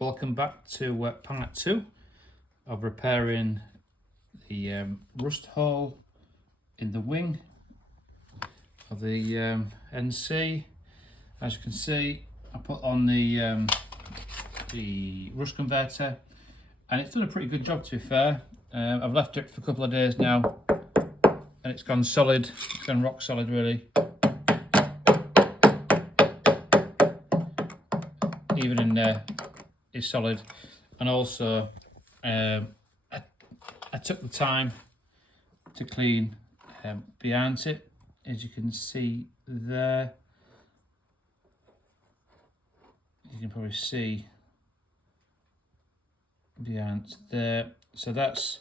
Welcome back to part 2 of repairing the rust hole in the wing of the NC. As you can see, I put on the rust converter and it's done a pretty good job, to be fair. I've left it for a couple of days now and it's gone solid, it's gone rock solid really. Even in there is solid. And also I took the time to clean behind it, as you can see there. You can probably see behind there. So that's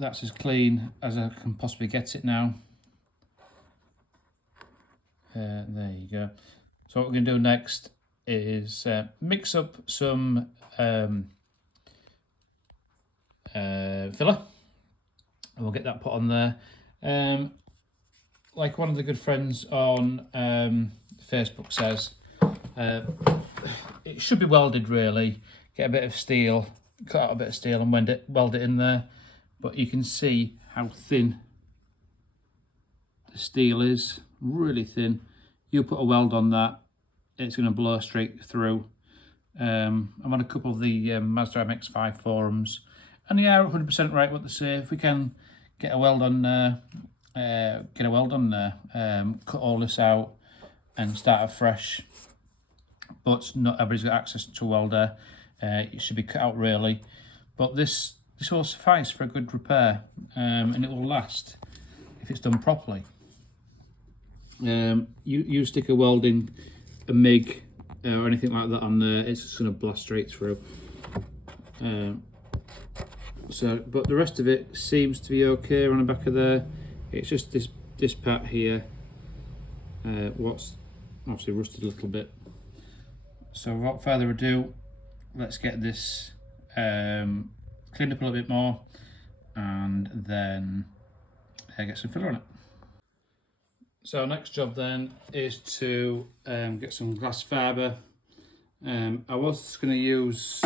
as clean as I can possibly get it now. There you go. So what we're going to do next is mix up some filler, and we'll get that put on there. Like one of the good friends on Facebook says, it should be welded really. Get a bit of steel, cut out a bit of steel and weld it in there. But you can see how thin the steel is, really thin. You put a weld on that, it's going to blow straight through. I'm on a couple of the Mazda Mx5 forums, and they are 100% right what they say. If we can get a weld on there, cut all this out and start afresh. But not everybody's got access to a welder. It should be cut out really. But this will suffice for a good repair, and it will last if it's done properly. You stick a welding, a MIG or anything like that on there, it's just going to blast straight through. But the rest of it seems to be okay on the back of there. It's just this part here, what's obviously rusted a little bit. So without further ado, let's get this cleaned up a little bit more, and then get some filler on it. So next job then is to get some glass fibre. I was going to use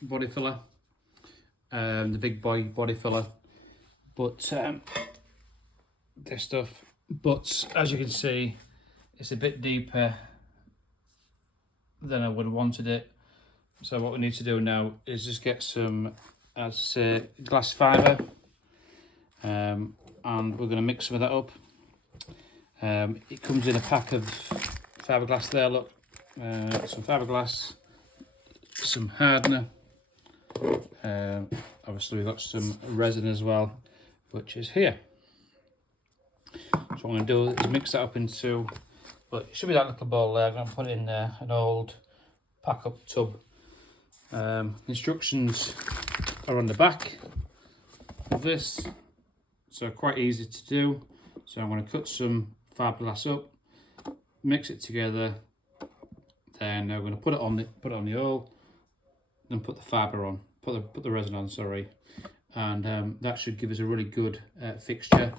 body filler, the big boy body filler, but this stuff. But as you can see, it's a bit deeper than I would have wanted it. So what we need to do now is just get some, as I say, glass fibre, and we're going to mix some of that up. It comes in a pack of fiberglass there, look. Some fiberglass, some hardener. Obviously we've got some resin as well, which is here. So what I'm going to do is mix that up into, well, it should be that little bowl there. I'm going to put it in an old pack-up tub. Instructions are on the back of this, so quite easy to do. So I'm going to cut some fiberglass up, mix it together, then I'm going to put it on the oil, then put the fibre on, put the resin on, sorry, and that should give us a really good fixture,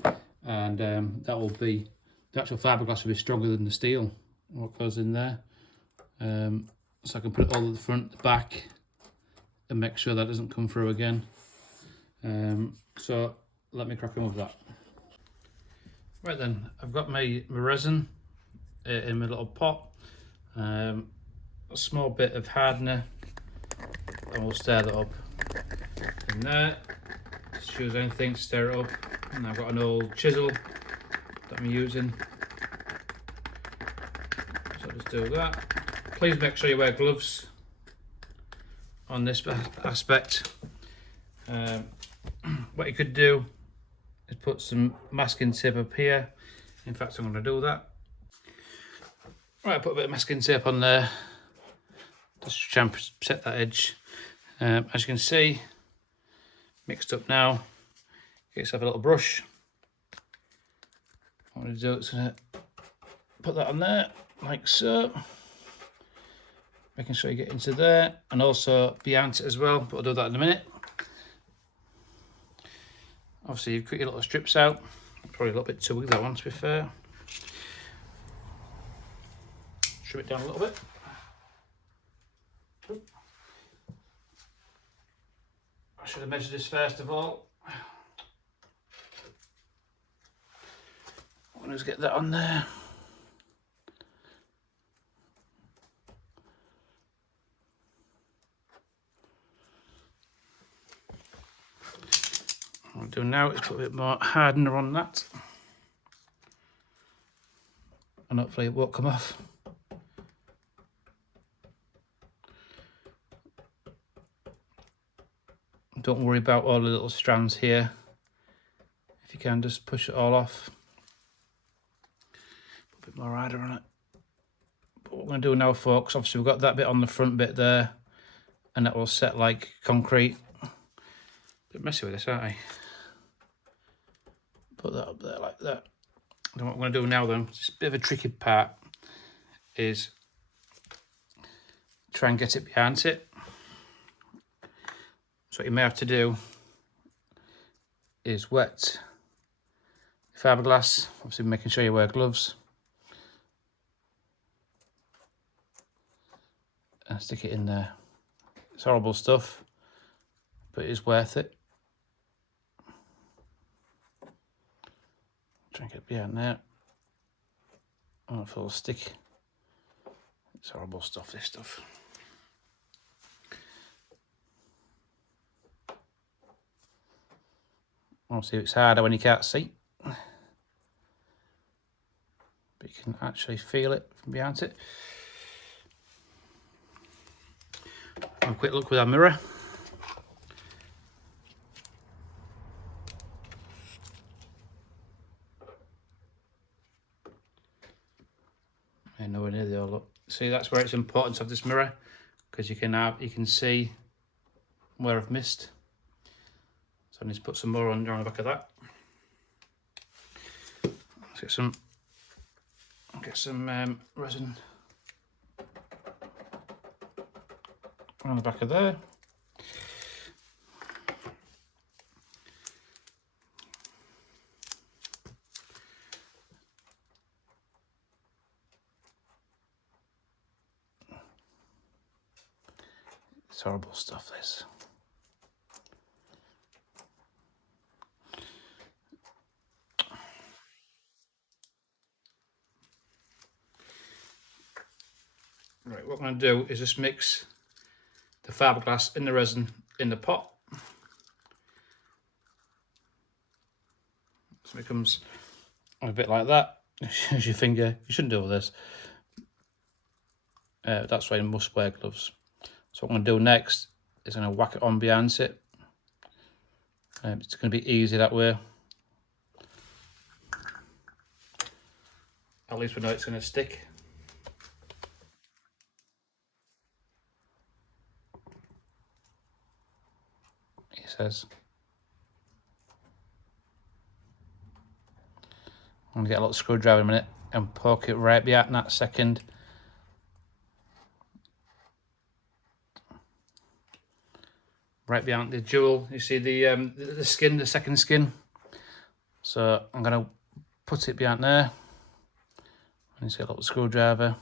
and that will be, the actual fiberglass will be stronger than the steel what goes in there. So I can put it all at the front, the back, and make sure that doesn't come through again. So let me crack on with that. Right then, I've got my resin in my little pot, a small bit of hardener, and we'll stir that up in there. Just choose anything to stir it up, and I've got an old chisel that I'm using. So just do that. Please make sure you wear gloves on this aspect. What you could do is put some masking tape up here. In fact, I'm going to do that. Right, put a bit of masking tape on there, just to try and set that edge. As you can see, mixed up now. Get yourself a little brush. What I'm going to do is going to put that on there, like so. Making sure you get into there, and also behind it as well, but I'll do that in a minute. Obviously you've cut your little strips out, probably a little bit too big that one to be fair. Strip it down a little bit. I should have measured this first of all. Let's get that on there. What I'll do now is put a bit more hardener on that, and hopefully it won't come off. Don't worry about all the little strands here. If you can, just push it all off. Put a bit more harder on it. But what we're going to do now, folks, obviously we've got that bit on the front bit there, and that will set like concrete. A bit messy with this, aren't I? Put that up there like that. Then what we're going to do now, then, it's a bit of a tricky part, is try and get it behind it. So what you may have to do is wet fiberglass, obviously making sure you wear gloves, and stick it in there. It's horrible stuff, but it is worth it. Try and get behind there. Oh, full stick. It's horrible stuff, this stuff. Obviously it's harder when you can't see, but you can actually feel it from behind it. Have a quick look with our mirror. And nowhere near the all look. See, that's where it's important to have this mirror, because you can see where I've missed. So I need to put some more on the back of that. Let's get some resin on the back of there. It's horrible stuff, this. Right, what I'm going to do is just mix the fiberglass and the resin in the pot. So it becomes a bit like that. Use your finger. You shouldn't do all this. That's why you must wear gloves. So what I'm going to do next is I'm going to whack it on behind it. It's going to be easy that way. At least we know it's going to stick. He says. I'm going to get a little screwdriver in a minute and poke it right behind that second. Right behind the jewel, you see the skin, the second skin. So I'm going to put it behind there. And just get a little screwdriver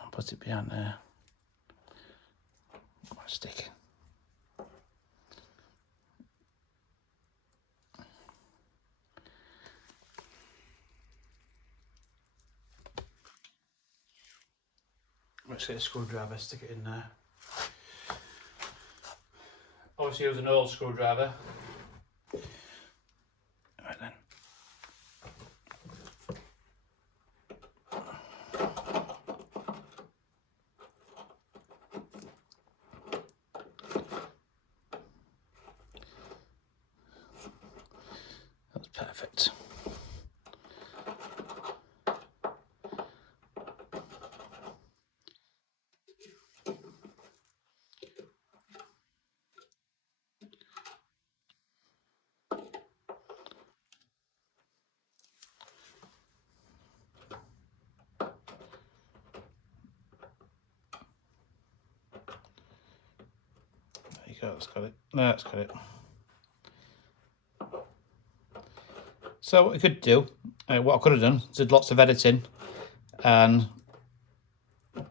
and put it behind there. Stick. Let's get a screwdriver, stick it in there. Obviously use an old screwdriver. Right then. That's perfect. That's got it. No, that's got it. So what I could do, what I could have done, is did lots of editing and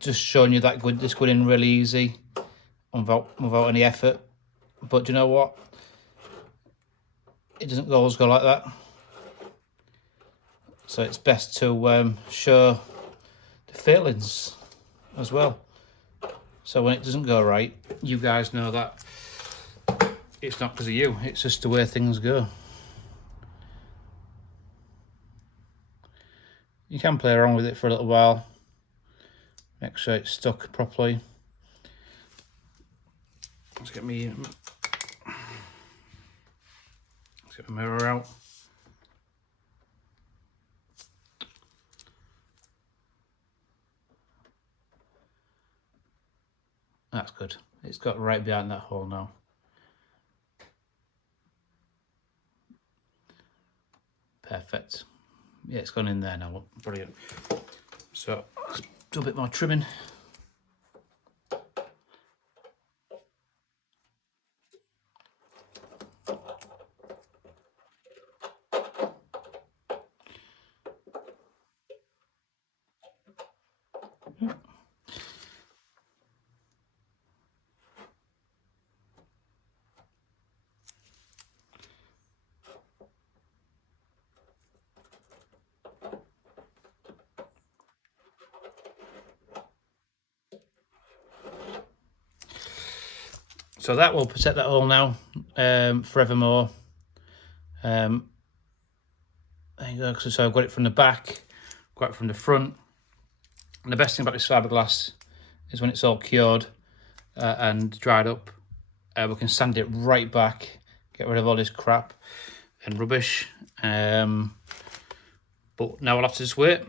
just showing you that this going in really easy without any effort. But do you know what? It doesn't always go like that. So it's best to show the failings as well. So when it doesn't go right, you guys know that it's not because of you, it's just the way things go. You can play around with it for a little while, make sure it's stuck properly. Let's get my mirror out. That's good. It's got right behind that hole now. Perfect. Yeah, it's gone in there now. Brilliant. So let's do a bit more trimming. So that will protect that hole now, forevermore. There you go. So I've got it from the back, got it from the front. And the best thing about this fiberglass is when it's all cured and dried up, we can sand it right back, get rid of all this crap and rubbish. But now we'll have to just wait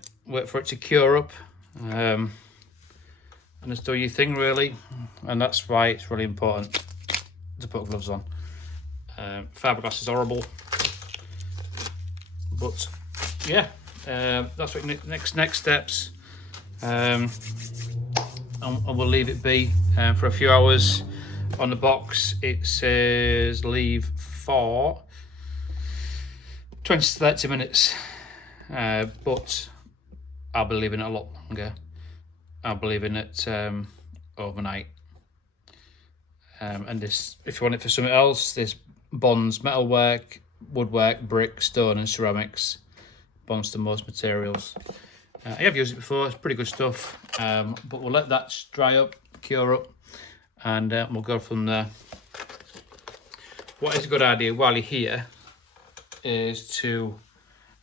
for it to cure up. And just do your thing, really. And that's why it's really important to put gloves on. Fiberglass is horrible, but yeah, that's what next steps. And we'll leave it be for a few hours. On the box it says leave for 20 to 30 minutes, but I'll be leaving it a lot longer. I'll be leaving it overnight. And this, if you want it for something else, this bonds metalwork, woodwork, brick, stone and ceramics. Bonds to most materials. I have used it before, it's pretty good stuff. But we'll let that dry up, cure up, and we'll go from there. What is a good idea while you're here is to,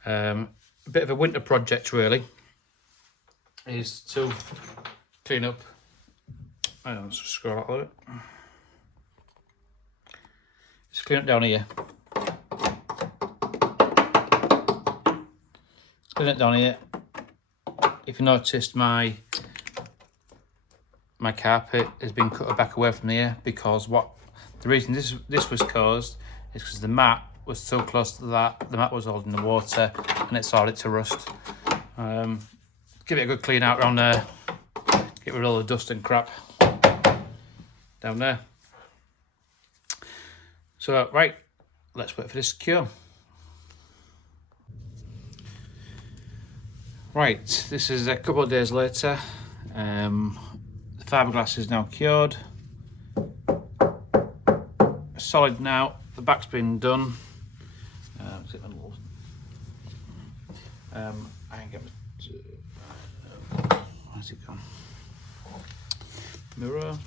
a bit of a winter project really, is to clean up. Let's scroll out a little bit. Just clean up down here. Clean it down here. If you noticed, my carpet has been cut back away from here because the reason this was caused is because the mat was so close to that. The mat was holding the water and it started to rust. Give it a good clean out around there. Get rid of all the dust and crap down there. So right, let's wait for this to cure. Right, this is a couple of days later. The fiberglass is now cured. Solid now. The back's been done. I can get where's it gone? Mirror.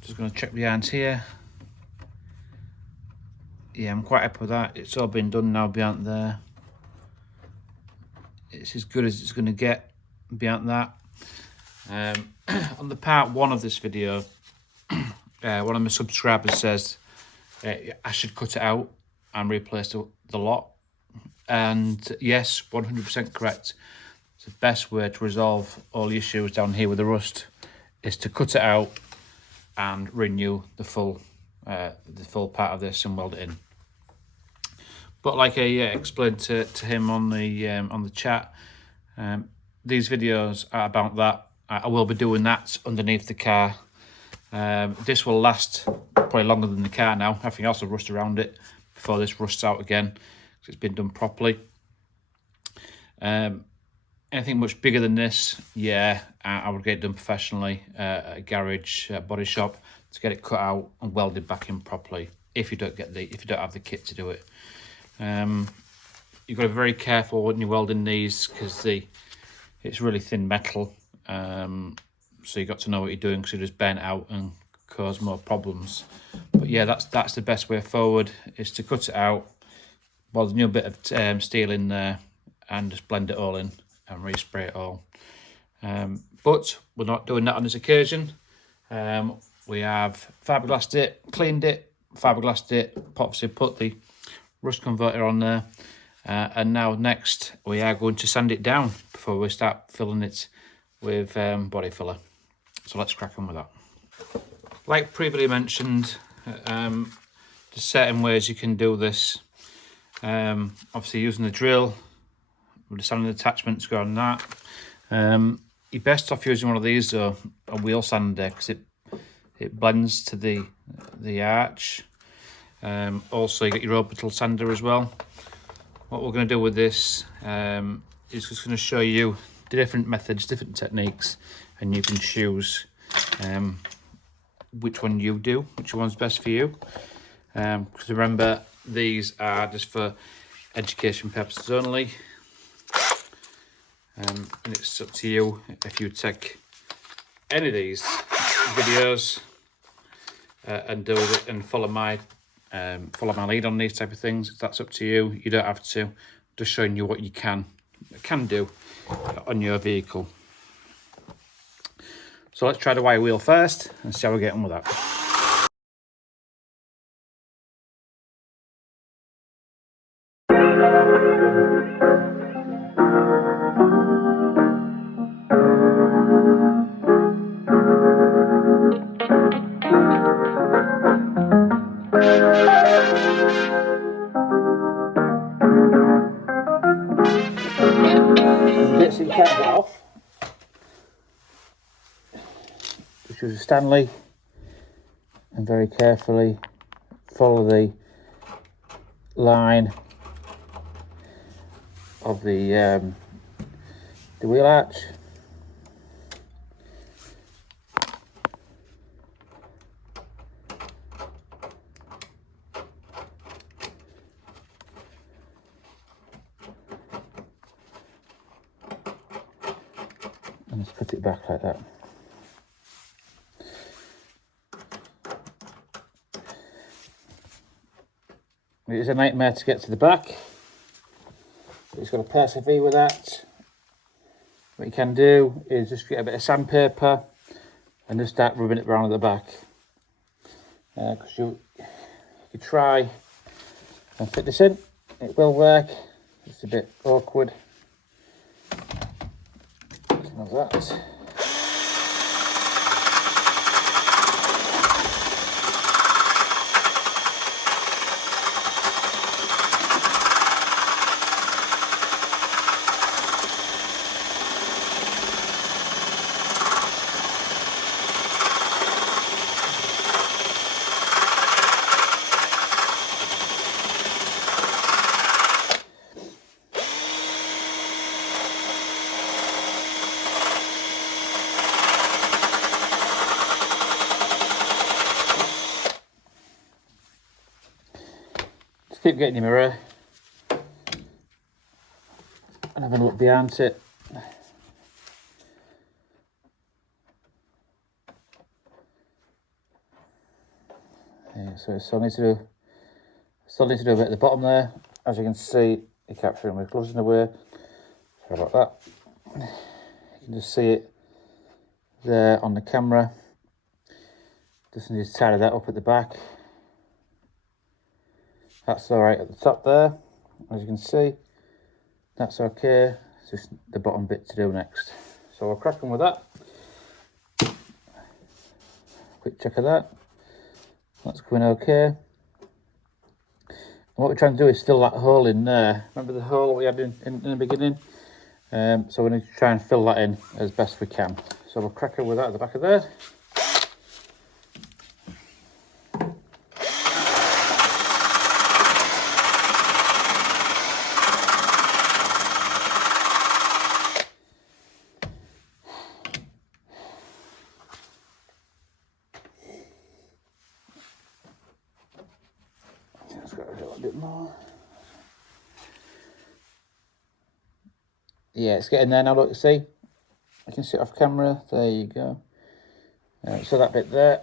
Just going to check behind here. Yeah, I'm quite happy with that. It's all been done now behind there. It's as good as it's going to get beyond that. On the part one of this video, one of my subscribers says I should cut it out and replace the lot. And yes, 100% correct. It's the best way to resolve all the issues down here with the rust is to cut it out and renew the full part of this and weld it in. But like I explained to him on the chat, these videos are about that. I will be doing that underneath the car. This will last probably longer than the car now. Everything else will rust around it before this rusts out again, because it's been done properly. Anything much bigger than this, yeah, I would get it done professionally at a garage, body shop, to get it cut out and welded back in properly. If you don't have the kit to do it, you've got to be very careful when you're welding these because it's really thin metal. So you've got to know what you're doing because you just bend out and cause more problems. But yeah, that's the best way forward, is to cut it out, weld a new bit of steel in there, and just blend it all in and respray it all. But we're not doing that on this occasion. We have fiberglassed it, cleaned it, fiberglassed it, obviously put the rust converter on there, and now next we are going to sand it down before we start filling it with body filler. So let's crack on with that. Like previously mentioned, there's certain ways you can do this. Obviously using the drill with the sanding attachments, go on that. You're best off using one of these, though, a wheel sander, because it blends to the arch. Also, you get your orbital sander as well. What we're going to do with this is just going to show you the different methods, different techniques, and you can choose which one you do, which one's best for you. Because remember, these are just for education purposes only. And it's up to you if you take any of these videos and do it and follow my lead on these type of things. That's up to you. You don't have to. Just showing you what you can do on your vehicle. So let's try the wire wheel first and see how we get on with that. Bits that you can't get off, just use a Stanley and very carefully follow the line of the wheel arch. And just put it back like that. It is a nightmare to get to the back. But you've got to persevere with that. What you can do is just get a bit of sandpaper and just start rubbing it around at the back. Because you try and fit this in, it will work. It's a bit awkward. Like that. Just keep getting your mirror and having a look behind it. Yeah, so I still need to do a bit at the bottom there. As you can see, you're capturing with gloves in the way. Sorry about that. You can just see it there on the camera. Just need to tidy that up at the back. That's all right at the top there, as you can see. That's okay. It's just the bottom bit to do next. So we'll crack on with that. Quick check of that. That's going okay. And what we're trying to do is fill that hole in there. Remember the hole that we had in the beginning? So we need to try and fill that in as best we can. So we'll crack on with that at the back of there. Yeah, it's getting there now. Look, see, I can see it off camera. There you go. So that bit there.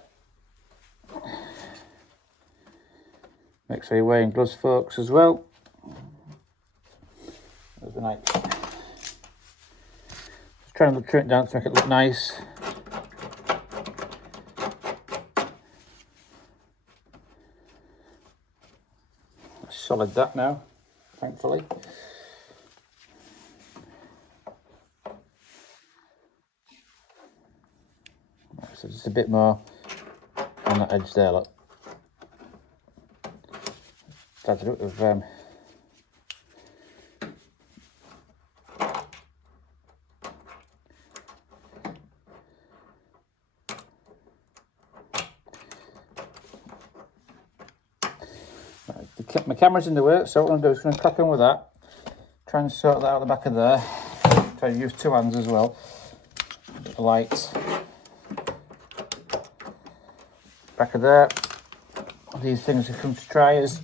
Make sure you're wearing gloves, folks, as well. Just trying to trim it down to make it look nice. Solid that now, thankfully. So just a bit more on that edge there, look. Add a bit of my camera's in the way, so what I'm going to do is going to crack on with that. Try and sort that out the back of there. Try to use two hands as well. The lights. Back of there. These things have come to try us.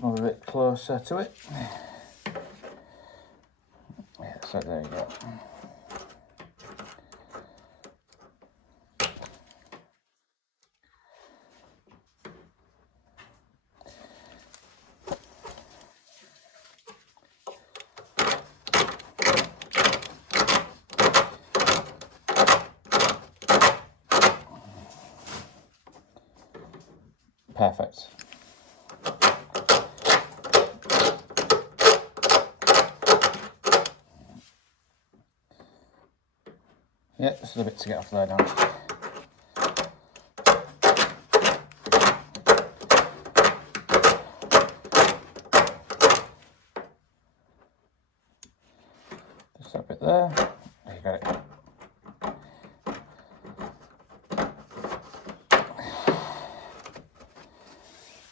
Come a bit closer to it. Yeah, so there you go. Perfect. Yeah, just a bit to get off there now. Just that bit there. There you got it.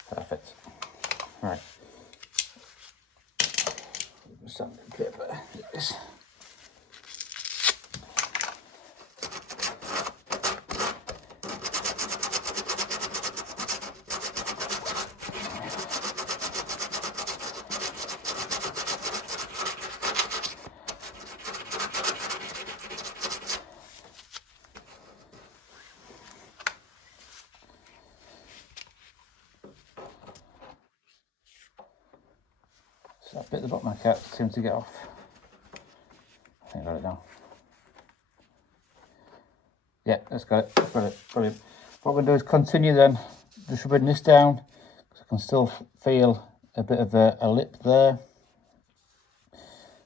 Perfect. Right. Sanding paper. Yes. So that bit at the bottom I can't seem to get off. I think I got it now. Yeah, that's got it. Got it. Brilliant. What we're going to do is continue then, just rubbing this down, because I can still feel a bit of a lip there.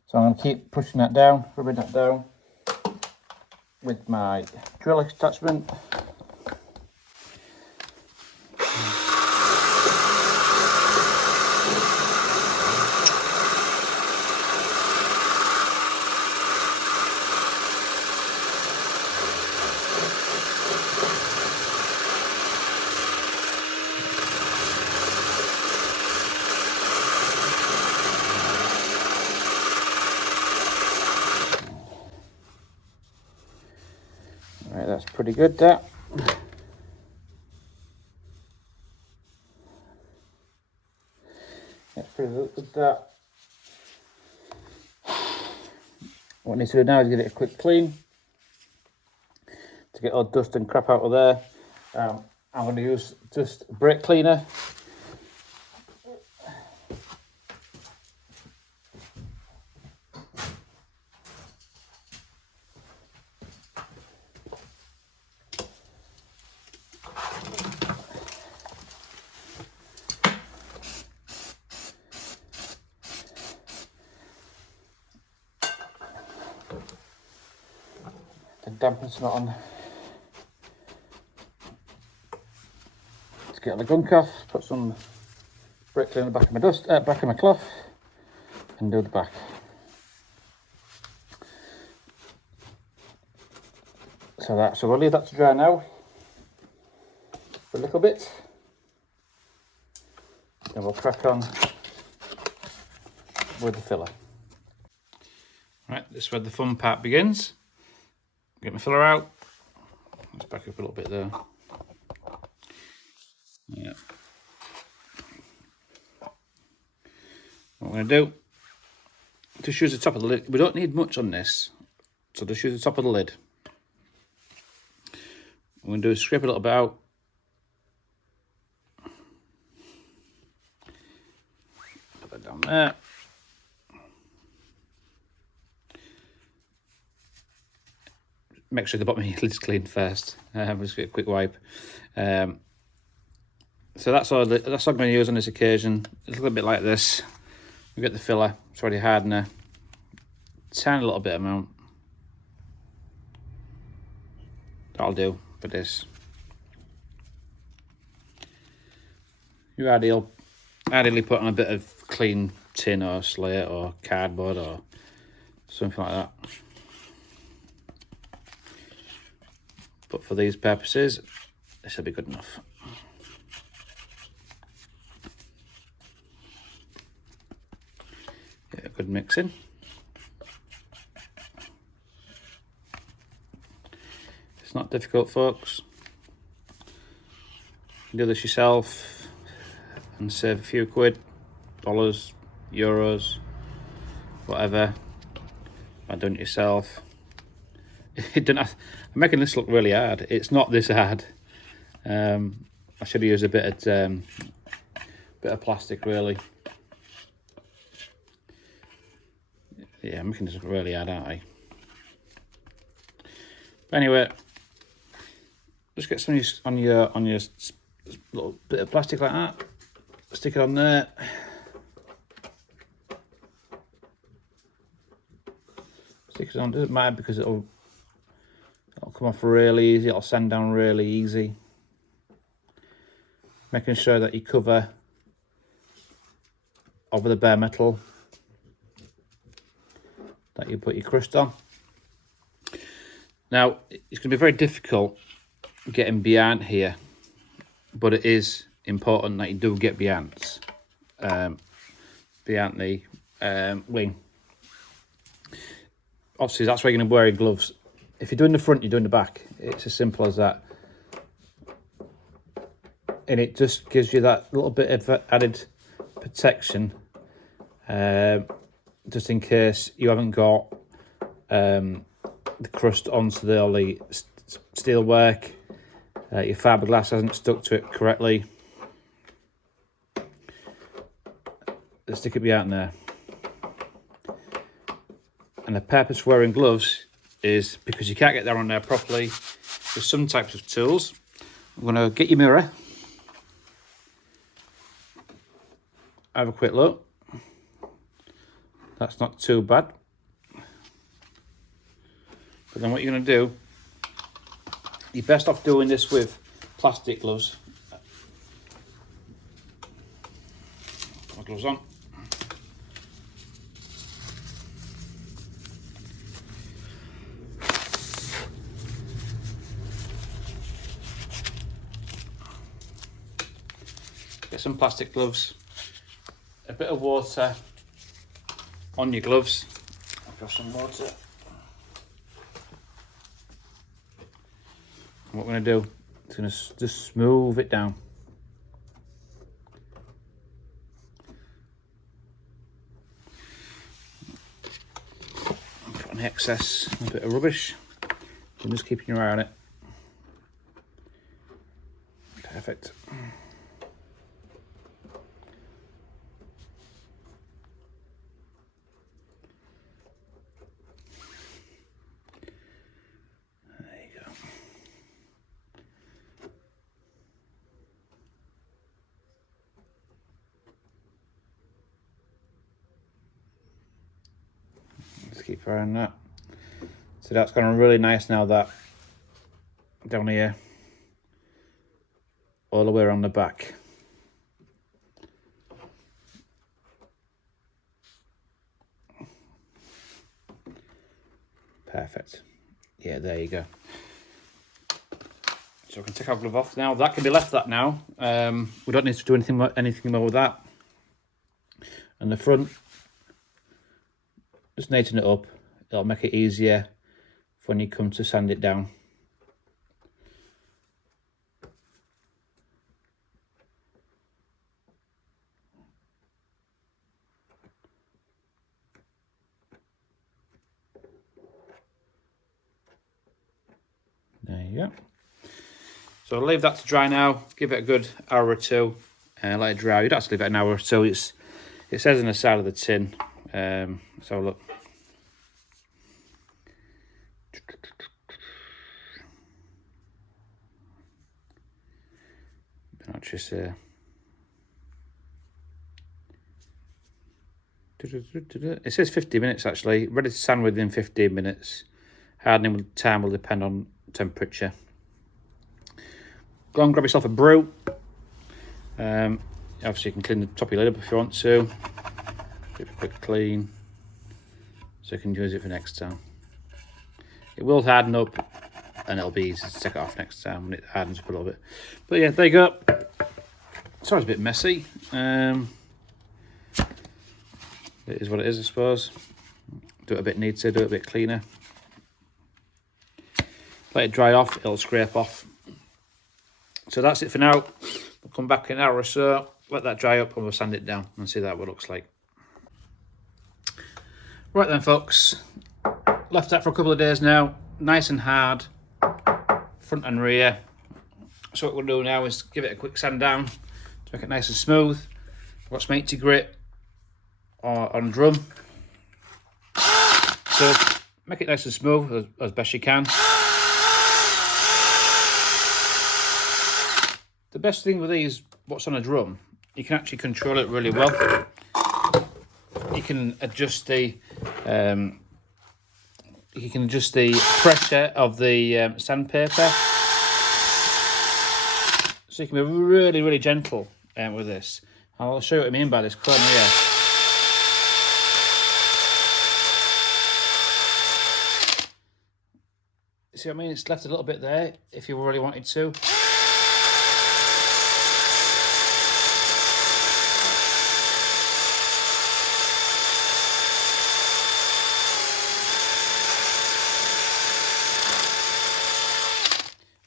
So I'm going to keep pushing that down, rubbing that down with my drill attachment. Right, that's pretty good, that. That's pretty good, that. What I need to do now is get it a quick clean to get all dust and crap out of there. I'm going to use just brake cleaner. To dampen some on to get the gunk off. Put some brake cleaner back of my back of my cloth, and do the back. So we'll leave that to dry now for a little bit, and we'll crack on with the filler. Right, this is where the fun part begins. Get my filler out. Let's back up a little bit there. Yeah. What I'm going to do just use the top of the lid. We don't need much on this, so just use the top of the lid. I'm going to do is scrape a little bit out. Put that down there. Make sure the bottom of your lid's clean first. Just get a quick wipe. So that's all. That's all I'm going to use on this occasion. It's a little bit like this. We get the filler. It's already hardener. Tiny little bit amount. That'll do for this. You ideally put on a bit of clean tin or slate or cardboard or something like that. But for these purposes, this will be good enough. Get a good mix in. It's not difficult, folks. You can do this yourself and save a few quid, dollars, euros, whatever, by doing it yourself. It don't have, I'm making this look really hard. It's not this hard. I should have used a bit of plastic, really. Yeah, I'm making this look really hard, aren't I? But anyway, just get some on your little bit of plastic like that. Stick it on there. Stick it on. Doesn't matter because it'll come off really easy. It'll sand down really easy. Making sure that you cover over the bare metal that you put your crust on. Now, it's going to be very difficult getting behind here, but it is important that you do get behind the wing. Obviously, that's where you're going to wear your gloves. If you're doing the front, you're doing the back. It's as simple as that. And it just gives you that little bit of added protection, just in case you haven't got the crust onto all the steel work, your fiberglass hasn't stuck to it correctly. Let's stick it behind there. And the purpose for wearing gloves is because you can't get there on there properly with some types of tools. I'm going to get your mirror. Have a quick look. That's not too bad. But then what you're going to do, you're best off doing this with plastic gloves. Put my gloves on. Get some plastic gloves, a bit of water on your gloves. I've got some water. And what we're going to do, it's going to just smooth it down. Put on the excess, a bit of rubbish, and just keeping your eye on it. Perfect. Keep your eye on that. So that's gone really nice now, that down here all the way around the back. Perfect. Yeah, there you go. So we can take our glove off now. That can be left that now. We don't need to do anything more with that. And the front, just neaten it up. It'll make it easier when you come to sand it down. go. So I'll leave that to dry now, give it a good hour or two, and let it dry. You'd have to leave it an hour or two. It says on the side of the tin. Let's have a look. Actually say. It says 50 minutes actually. Ready to sand within 15 minutes. Hardening time will depend on temperature. Go and grab yourself a brew. Obviously you can clean the top of your lid up if you want to. Give it a quick clean so you can use it for next time. It will harden up and it'll be easy to take it off next time when it hardens up a little bit. But yeah, there you go. Sorry it's a bit messy. It is what it is, I suppose. Do it a bit neater, do it a bit cleaner. Let it dry off, it'll scrape off. So that's it for now. We'll come back in an hour or so, let that dry up and we'll sand it down and see what it looks like. Right then folks, left that for a couple of days now, nice and hard, front and rear. So what we'll do now is give it a quick sand down to make it nice and smooth. I've got some 80 grit on drum. So make it nice and smooth as best you can. The best thing with these, what's on a drum, you can actually control it really well. You can adjust the pressure of the sandpaper. So you can be really, really gentle with this. I'll show you what I mean by this corner here. See what I mean? It's left a little bit there if you really wanted to.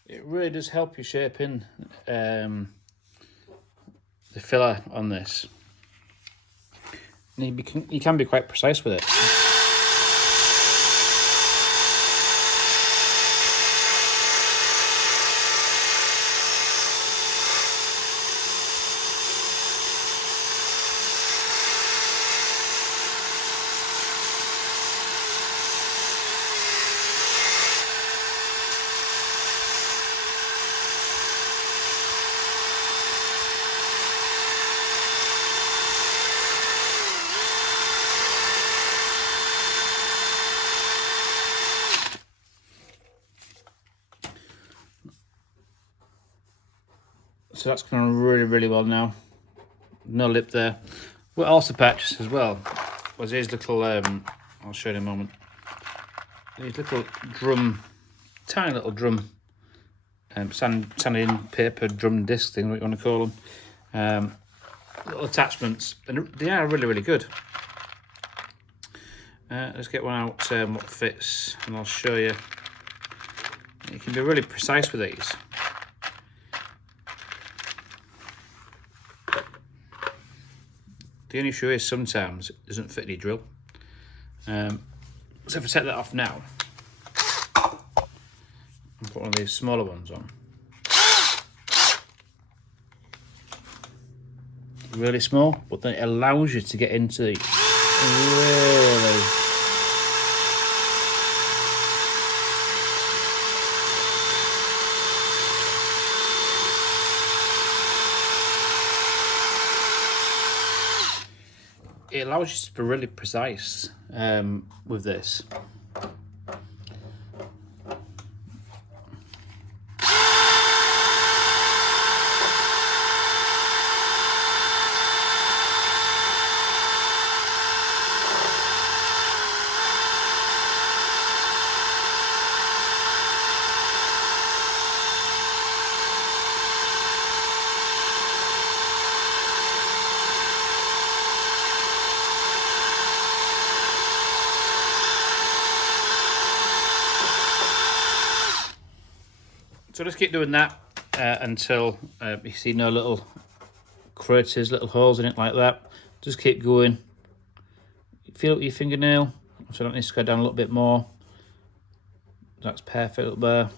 It really does help you shape in the filler on this. And you can be quite precise with it. So that's going really, really well now. No lip there. What I also purchased as well was these little, I'll show you in a moment. These little drum, tiny little drum, sanding paper drum disc thing, what you want to call them. Little attachments, and they are really, really good. Let's get one out what fits, and I'll show you. You can be really precise with these. The only issue is sometimes it doesn't fit any drill. So if I take that off now and put one of these smaller ones on, really small, but then it allows you to get into the really it allows you to be really precise with this. So just keep doing that until you see no little craters, little holes in it like that. Just keep going. Feel it with your fingernail. So I don't need to go down a little bit more. That's perfect up there.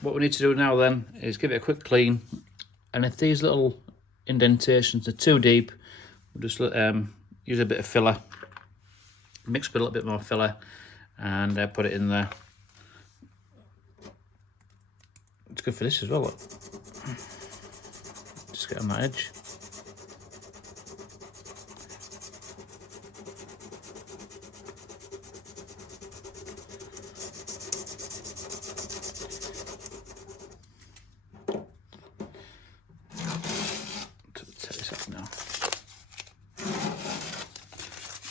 What we need to do now then is give it a quick clean, and if these little indentations are too deep, we'll just use a bit of filler, mix with a little bit more filler, and put it in there. It's good for this as well, look. Just get on that edge.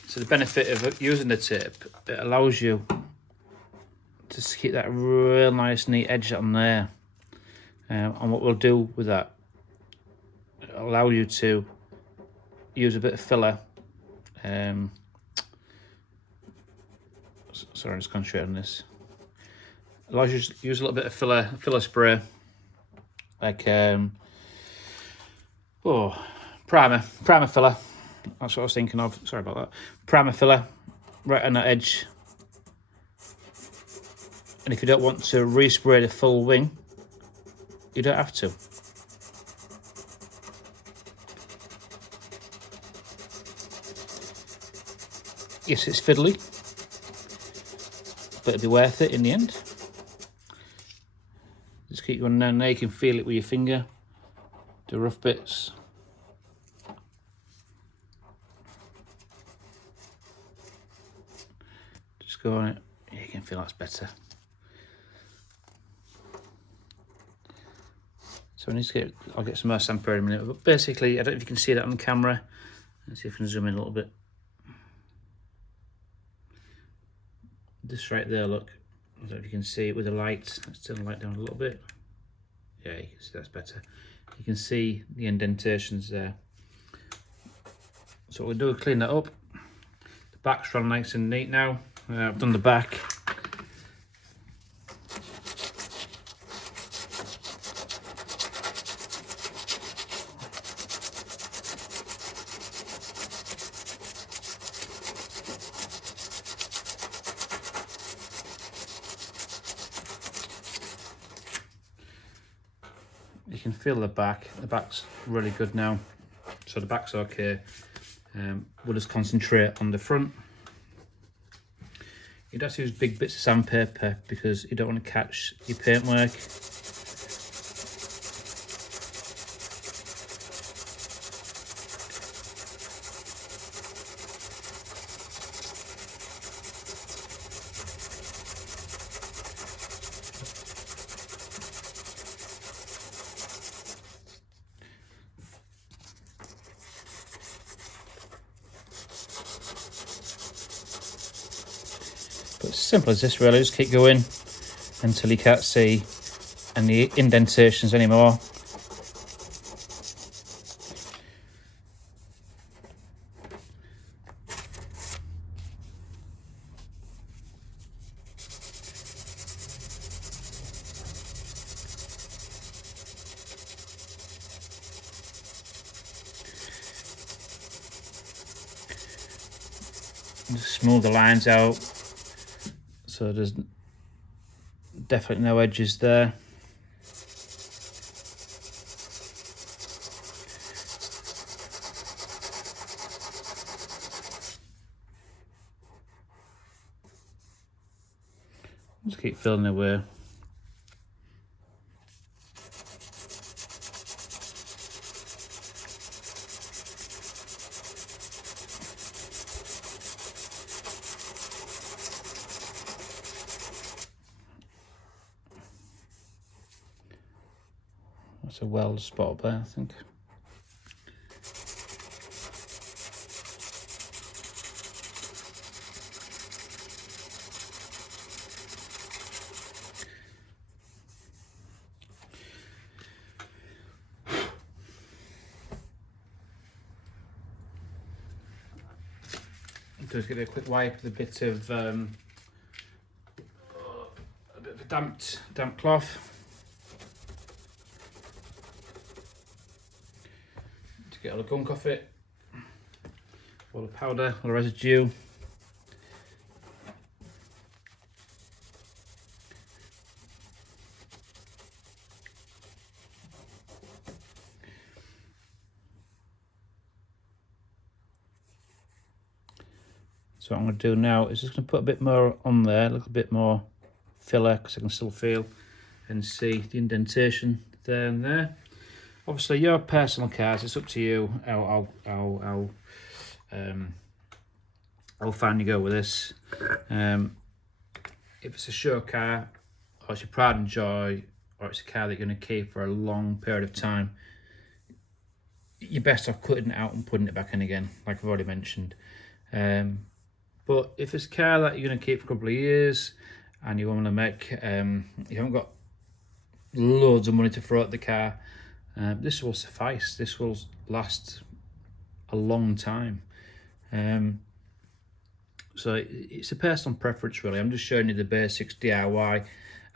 So the benefit of using the tape, it allows you to keep that real nice neat edge on there. And what we'll do with that, it'll allow you to use a bit of filler. Sorry, I'm just concentrating on this. Allows you to use a little bit of filler spray, like primer filler. That's what I was thinking of. Sorry about that. Primer filler right on that edge. And if you don't want to respray the full wing, you don't have to. Yes, it's fiddly, but it'll be worth it in the end. Just keep going down there. You can feel it with your finger, the rough bits. Just go on it. Yeah, you can feel that's better. So I need to get, I'll get some more sandpaper in a minute, but basically, I don't know if you can see that on camera. Let's see if I can zoom in a little bit. This right there, look. I don't know if you can see it with the light. Let's turn the light down a little bit. Yeah, you can see that's better. You can see the indentations there. So what we'll do is clean that up. The back's run nice and neat now. I've done the back. You can feel the back's really good now, so the back's okay. We'll just concentrate on the front. You don't have to use big bits of sandpaper because you don't want to catch your paintwork. But it's simple as this really, just keep going until you can't see any indentations anymore. Just smooth the lines out. So there's definitely no edges there. Just keep filling away. That's a weld spot up there, I think. Just give it a quick wipe with a bit of a damp cloth to get all the gunk off it, all the powder, all the residue. So what I'm going to do now is just going to put a bit more on there, a little bit more filler, because I can still feel and see the indentation there and there. Obviously, your personal cars, it's up to you how far you go with this. If it's a show car, or it's your pride and joy, or it's a car that you're going to keep for a long period of time, you're best off cutting it out and putting it back in again, like I've already mentioned. But if it's a car that you're going to keep for a couple of years and you want to make, you haven't got loads of money to throw at the car, this will suffice. This will last a long time. So it's a personal preference, really. I'm just showing you the basics DIY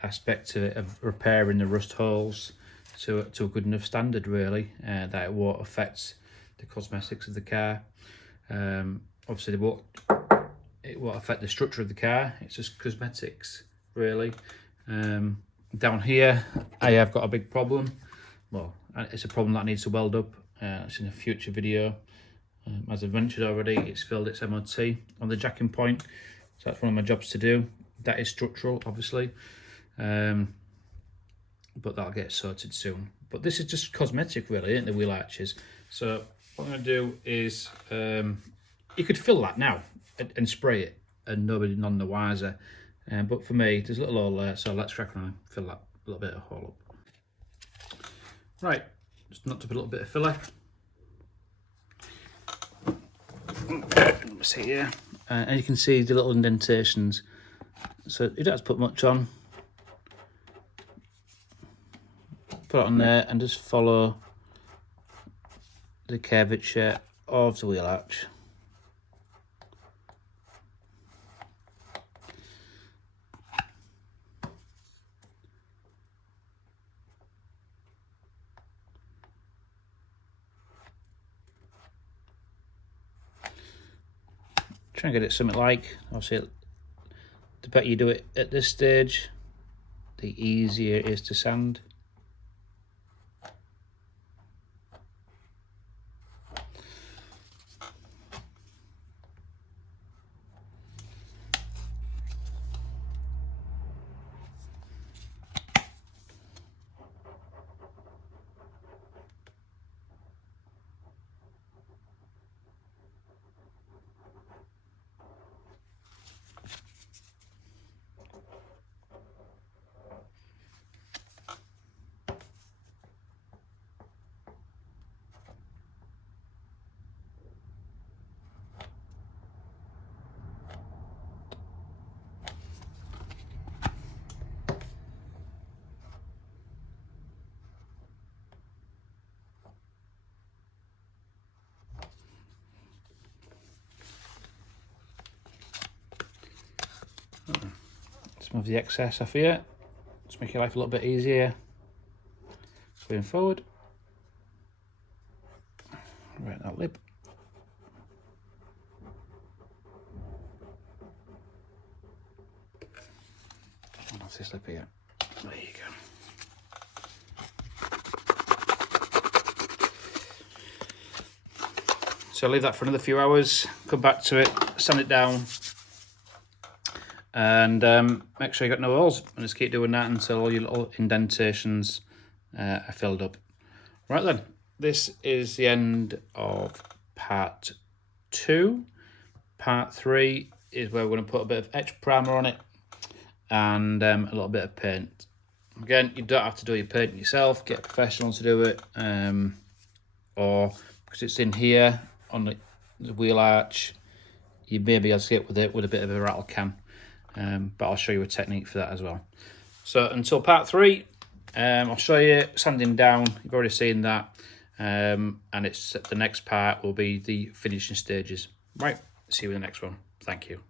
aspect of repairing the rust holes to a good enough standard, really, that it won't affect the cosmetics of the car. Obviously, it won't affect the structure of the car. It's just cosmetics, really. Down here, I have got a big problem. Well, it's a problem that needs to weld up. It's in a future video. As I've mentioned already, it's failed its MOT on the jacking point, so that's one of my jobs to do. That is structural, obviously, but that'll get sorted soon. But this is just cosmetic, really, isn't it, the wheel arches? So what I'm going to do is, you could fill that now and spray it, and none the wiser. But for me, there's a little hole there, so let's crack on and fill that little bit of hole up. Right, just knocked up a little bit of filler. See here, and you can see the little indentations, so you don't have to put much on. Put it on there and just follow the curvature of the wheel arch. Try and get it something like, obviously, the better you do it at this stage, the easier it is to sand. Let's move the excess off here. Just make your life a little bit easier going forward. Right, that lip. That's this lip here. There you go. So leave that for another few hours, come back to it, sand it down, and make sure you got no holes, and just keep doing that until all your little indentations are filled up. Right then, this is the end of part 2. Part 3 is where we're going to put a bit of etch primer on it and a little bit of paint. Again, you don't have to do your paint yourself, get a professional to do it, or because it's in here on the wheel arch, you may be able to get with it with a bit of a rattle can, but I'll show you a technique for that as well. So until part 3, I'll show you sanding down. You've already seen that, and it's the next part will be the finishing stages. Right, see you in the next one. Thank you.